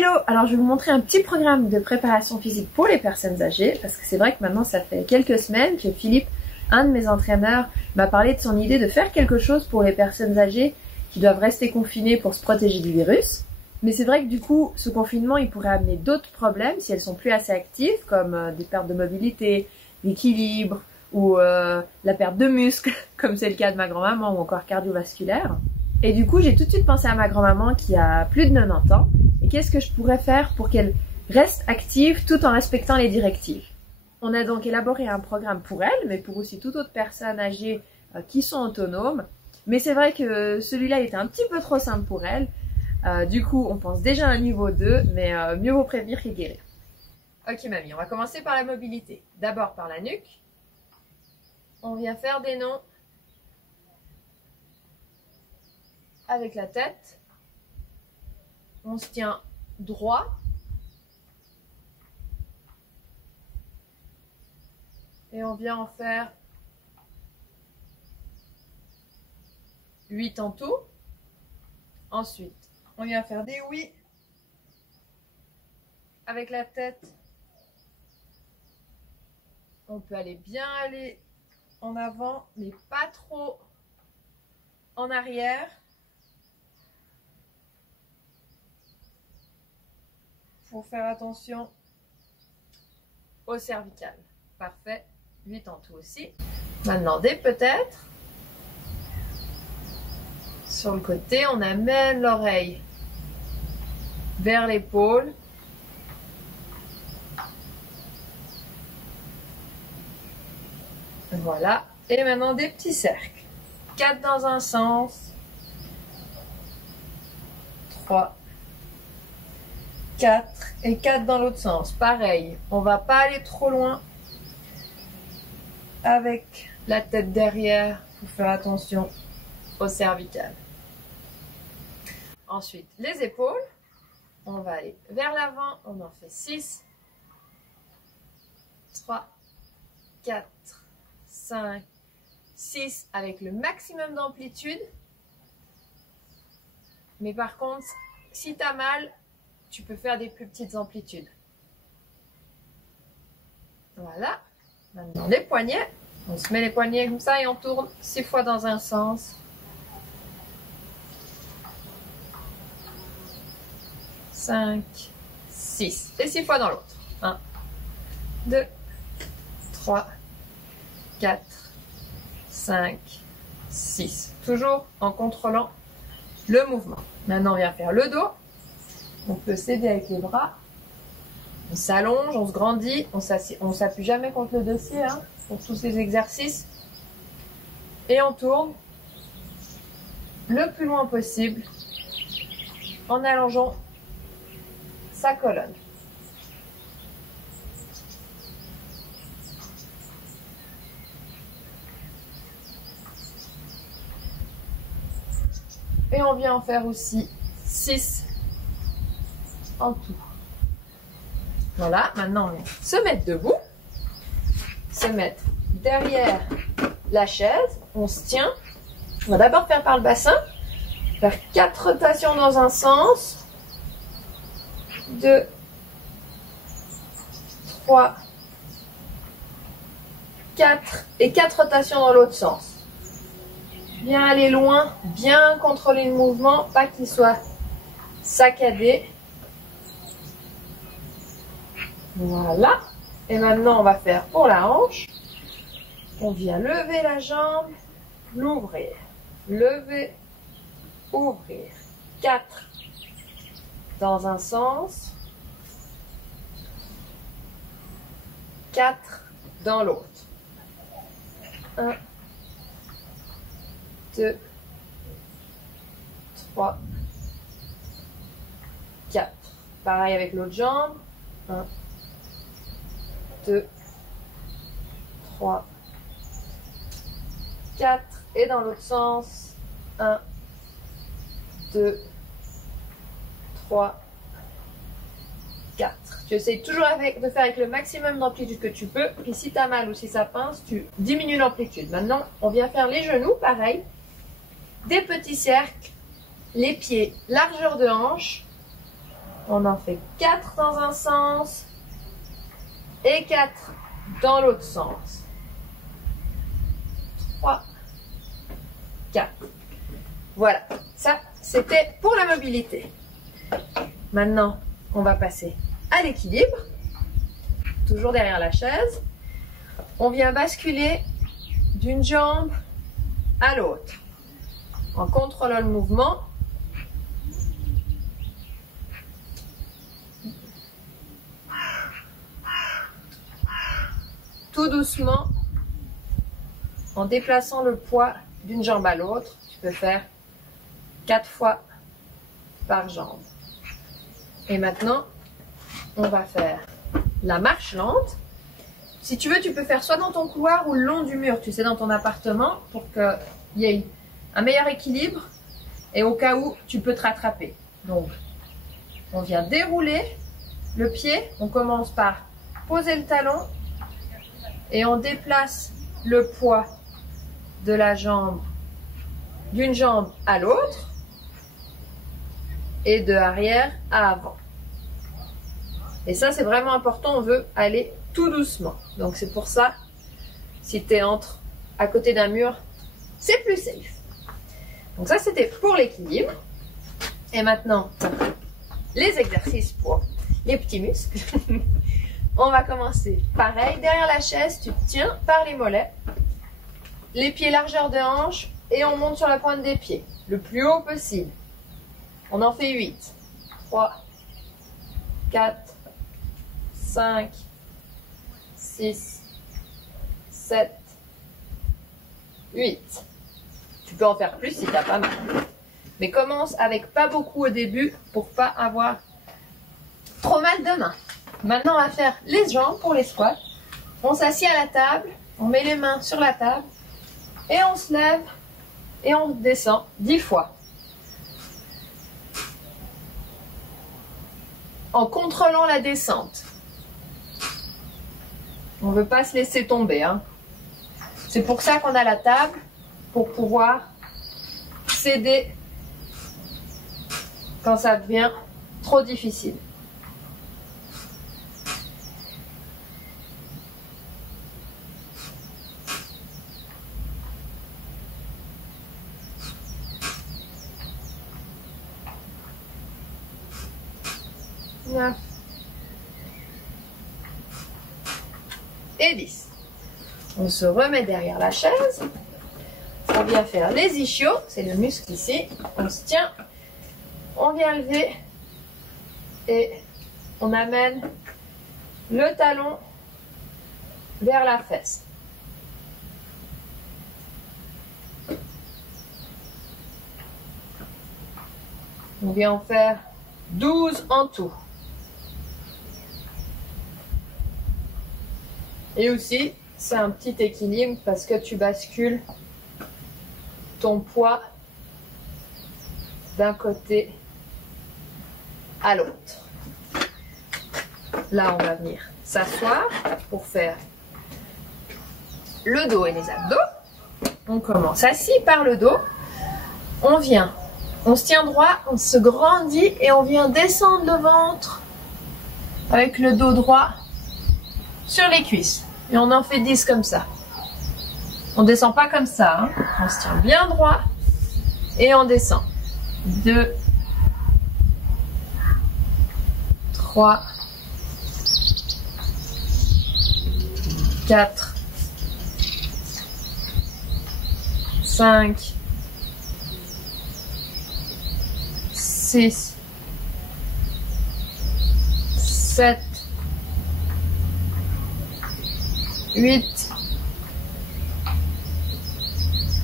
Hello! Alors je vais vous montrer un petit programme de préparation physique pour les personnes âgées, parce que c'est vrai que maintenant ça fait quelques semaines que Philippe, un de mes entraîneurs, m'a parlé de son idée de faire quelque chose pour les personnes âgées qui doivent rester confinées pour se protéger du virus. Mais c'est vrai que du coup, ce confinement, il pourrait amener d'autres problèmes si elles sont plus assez actives, comme des pertes de mobilité, d'équilibre, ou la perte de muscles, comme c'est le cas de ma grand-maman, ou encore cardiovasculaire. Et du coup, j'ai tout de suite pensé à ma grand-maman qui a plus de 90 ans. Et qu'est-ce que je pourrais faire pour qu'elle reste active tout en respectant les directives? On a donc élaboré un programme pour elle, mais pour aussi toute autre personne âgée qui sont autonomes. Mais c'est vrai que celui-là était un petit peu trop simple pour elle. Du coup, on pense déjà à un niveau 2, mais mieux vaut prévenir que guérir. Ok mamie, on va commencer par la mobilité. D'abord par la nuque. On vient faire des nons avec la tête. On se tient droit. Et on vient en faire 8 en tout. Ensuite, on vient faire des oui avec la tête. On peut bien aller en avant, mais pas trop en arrière. Faut faire attention au cervical. Parfait. 8 en tout aussi. Maintenant, des peut-être. Sur le côté, on amène l'oreille vers l'épaule. Voilà. Et maintenant, des petits cercles. 4 dans un sens. 3. 4 et 4 dans l'autre sens. Pareil, on va pas aller trop loin avec la tête derrière pour faire attention au cervical. Ensuite, les épaules. On va aller vers l'avant. On en fait 6. 3, 4, 5, 6 avec le maximum d'amplitude. Mais par contre, si tu as mal, tu peux faire des plus petites amplitudes. Voilà. Maintenant, les poignets. On se met les poignets comme ça et on tourne 6 fois dans un sens. 5, 6. Et 6 fois dans l'autre. 1, 2, 3, 4, 5, 6. Toujours en contrôlant le mouvement. Maintenant, on vient faire le dos. On peut s'aider avec les bras. On s'allonge, on se grandit. On s'appuie jamais contre le dossier pour tous ces exercices. Et on tourne le plus loin possible en allongeant sa colonne. Et on vient en faire aussi 6 en tout. Voilà, maintenant on vient se mettre debout, se mettre derrière la chaise, on se tient. On va d'abord faire par le bassin, faire 4 rotations dans un sens, 2, 3, 4 et 4 rotations dans l'autre sens. Bien aller loin, bien contrôler le mouvement, pas qu'il soit saccadé. Voilà. Et maintenant, on va faire pour la hanche. On vient lever la jambe, l'ouvrir. Lever, ouvrir. 4 dans un sens. 4 dans l'autre. 1, 2, 3, 4. Pareil avec l'autre jambe. 1, 2, 3, 4. Et dans l'autre sens. 1, 2, 3, 4. Tu essayes toujours de faire avec le maximum d'amplitude que tu peux. Et si tu as mal ou si ça pince, tu diminues l'amplitude. Maintenant, on vient faire les genoux, pareil. Des petits cercles, les pieds, largeur de hanche. On en fait 4 dans un sens et 4 dans l'autre sens. 3, 4. Voilà, ça c'était pour la mobilité. Maintenant, on va passer à l'équilibre. Toujours derrière la chaise. On vient basculer d'une jambe à l'autre en contrôlant le mouvement. Tout doucement, en déplaçant le poids d'une jambe à l'autre. Tu peux faire 4 fois par jambe. Et maintenant, on va faire la marche lente. Si tu veux, tu peux faire soit dans ton couloir ou le long du mur, tu sais, dans ton appartement, pour qu'il y ait un meilleur équilibre et au cas où, tu peux te rattraper. Donc, on vient dérouler le pied. On commence par poser le talon et on déplace le poids de la jambe d'une jambe à l'autre et de arrière à avant. Et ça, c'est vraiment important, on veut aller tout doucement. Donc c'est pour ça, si tu es à côté d'un mur, c'est plus safe. Donc ça, c'était pour l'équilibre. Et maintenant, les exercices pour les petits muscles. On va commencer pareil, derrière la chaise, tu te tiens par les mollets, les pieds largeur de hanche et on monte sur la pointe des pieds, le plus haut possible. On en fait 8. 3, 4, 5, 6, 7, 8. Tu peux en faire plus si tu n'as pas mal. Mais commence avec pas beaucoup au début pour pas avoir trop mal de main. Maintenant, on va faire les jambes pour les squats. On s'assied à la table, on met les mains sur la table et on se lève et on descend 10 fois. En contrôlant la descente. On ne veut pas se laisser tomber, hein. C'est pour ça qu'on a la table, pour pouvoir s'aider quand ça devient trop difficile. Et 10. On se remet derrière la chaise. On vient faire les ischios, c'est le muscle ici. On se tient, on vient lever et on amène le talon vers la fesse. On vient en faire 12 en tout. Et aussi, c'est un petit équilibre parce que tu bascules ton poids d'un côté à l'autre. Là, on va venir s'asseoir pour faire le dos et les abdos. On commence assis par le dos. On vient, on se tient droit, on se grandit et on vient descendre le ventre avec le dos droit sur les cuisses. Et on en fait 10 comme ça. On descend pas comme ça, hein. On se tient bien droit et on descend. 2, 3, 4, 5, 6, 7, 8,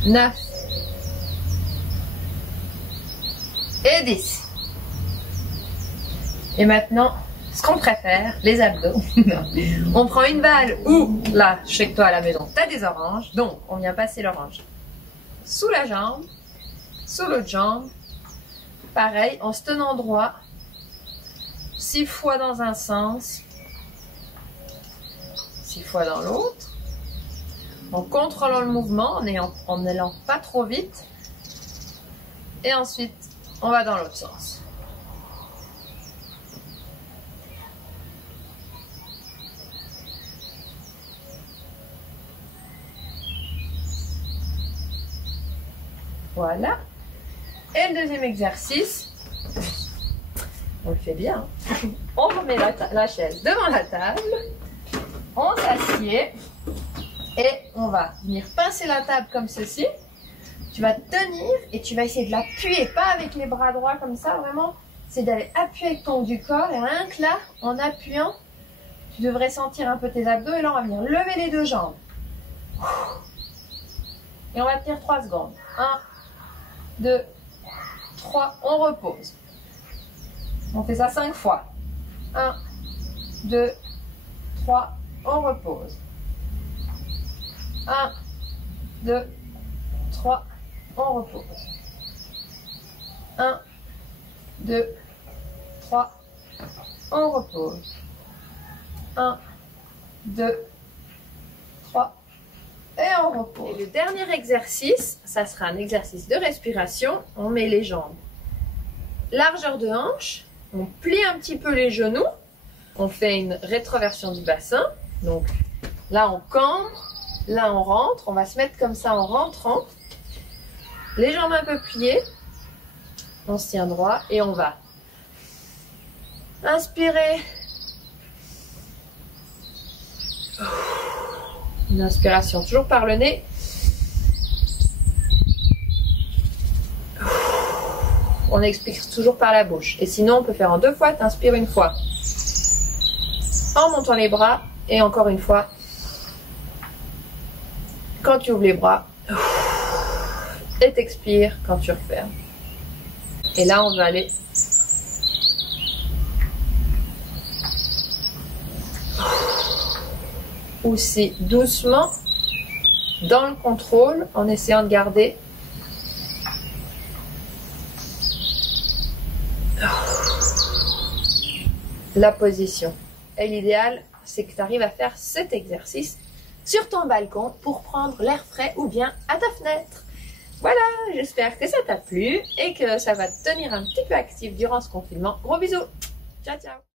9 et 10. Et maintenant, ce qu'on préfère, les abdos. On prend une balle ou là, je sais que toi à la maison, tu as des oranges. Donc, on vient passer l'orange sous la jambe, sous l'autre jambe. Pareil, en se tenant droit, 6 fois dans un sens, 6 fois dans l'autre, en contrôlant le mouvement, en n'allant pas trop vite. Et ensuite, on va dans l'autre sens. Voilà. Et le deuxième exercice, on le fait bien. On remet la chaise devant la table. On s'assied. Et on va venir pincer la table comme ceci. Tu vas tenir et tu vas essayer de l'appuyer. Pas avec les bras droits comme ça, vraiment. C'est d'aller appuyer avec ton haut du corps. Et rien que là, en appuyant, tu devrais sentir un peu tes abdos. Et là, on va venir lever les deux jambes. Et on va tenir 3 secondes. 1, 2, 3. On repose. On fait ça 5 fois. 1, 2, 3. On repose. 1, 2, 3. On repose. 1, 2, 3. On repose. 1, 2, 3. Et on repose. Et le dernier exercice, ça sera un exercice de respiration. On met les jambes largeur de hanche. On plie un petit peu les genoux. On fait une rétroversion du bassin. Donc là, on cambre. Là, on rentre. On va se mettre comme ça en rentrant. Les jambes un peu pliées. On se tient droit et on va inspirer. Une inspiration toujours par le nez. On expire toujours par la bouche. Et sinon, on peut faire en 2 fois. Tu inspires une fois en montant les bras et encore une fois quand tu ouvres les bras et t'expires quand tu refermes. Et là, on va aller aussi doucement dans le contrôle en essayant de garder la position. Et l'idéal, c'est que tu arrives à faire cet exercice sur ton balcon pour prendre l'air frais ou bien à ta fenêtre. Voilà, j'espère que ça t'a plu et que ça va te tenir un petit peu actif durant ce confinement. Gros bisous. Ciao, ciao.